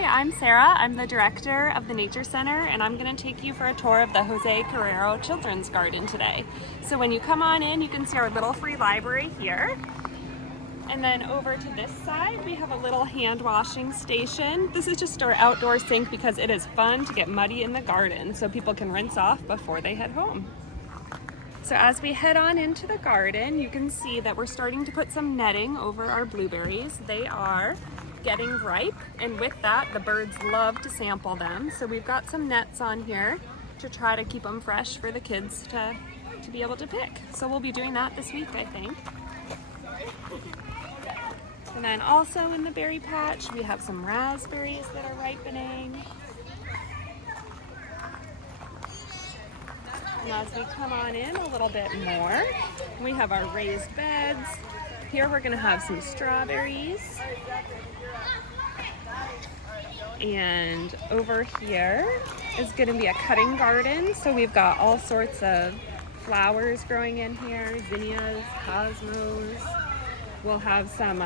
Hi, I'm Sarah. I'm the director of the Nature Center, and I'm going to take you for a tour of the Jose Carreiro Children's Garden today. So when you come on in, you can see our little free library here. And then over to this side, we have a little hand washing station. This is just our outdoor sink because it is fun to get muddy in the garden so people can rinse off before they head home. So as we head on into the garden, you can see that we're starting to put some netting over our blueberries. They are getting ripe, and with that, the birds love to sample them. So we've got some nets on here to try to keep them fresh for the kids to be able to pick. So we'll be doing that this week, I think. And then also in the berry patch, we have some raspberries that are ripening. And as we come on in a little bit more, we have our raised beds. Here we're going to have some strawberries. And over here is going to be a cutting garden. So we've got all sorts of flowers growing in here, zinnias, cosmos. We'll have some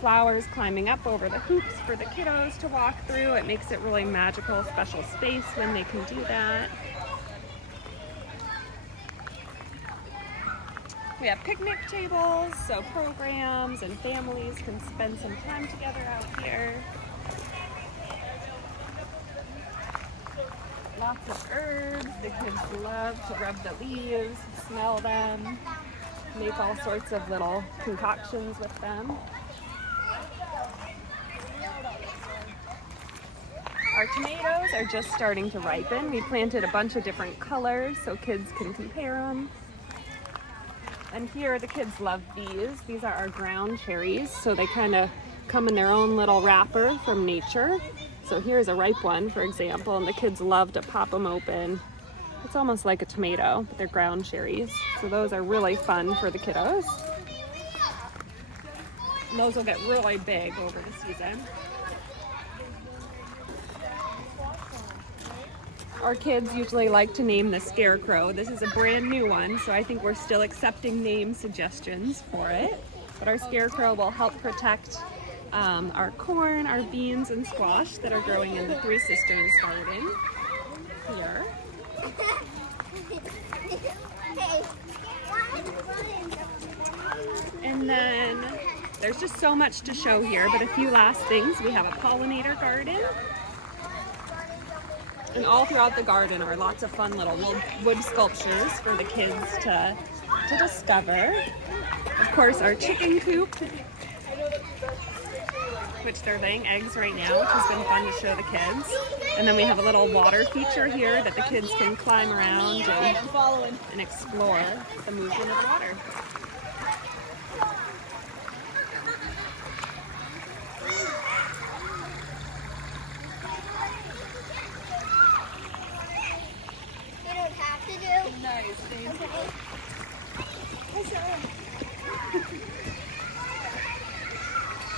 flowers climbing up over the hoops for the kiddos to walk through. It makes it really magical, special space when they can do that. We have picnic tables, so programs and families can spend some time together out here. Lots of herbs. The kids love to rub the leaves, smell them, make all sorts of little concoctions with them. Our tomatoes are just starting to ripen. We planted a bunch of different colors so kids can compare them. And here the kids love these. These are our ground cherries, so they kind of come in their own little wrapper from nature. So here's a ripe one, for example, and the kids love to pop them open. It's almost like a tomato, but they're ground cherries. So those are really fun for the kiddos. And those will get really big over the season. Our kids usually like to name the scarecrow. This is a brand new one, so I think we're still accepting name suggestions for it. But our scarecrow will help protect our corn, our beans, and squash that are growing in the Three Sisters garden here. And then there's just so much to show here, but a few last things. We have a pollinator garden. And all throughout the garden are lots of fun little wood sculptures for the kids to discover. Of course, our chicken coop, which they're laying eggs right now, which has been fun to show the kids. And then we have a little water feature here that the kids can climb around and explore the movement of the water. Nice, thank you.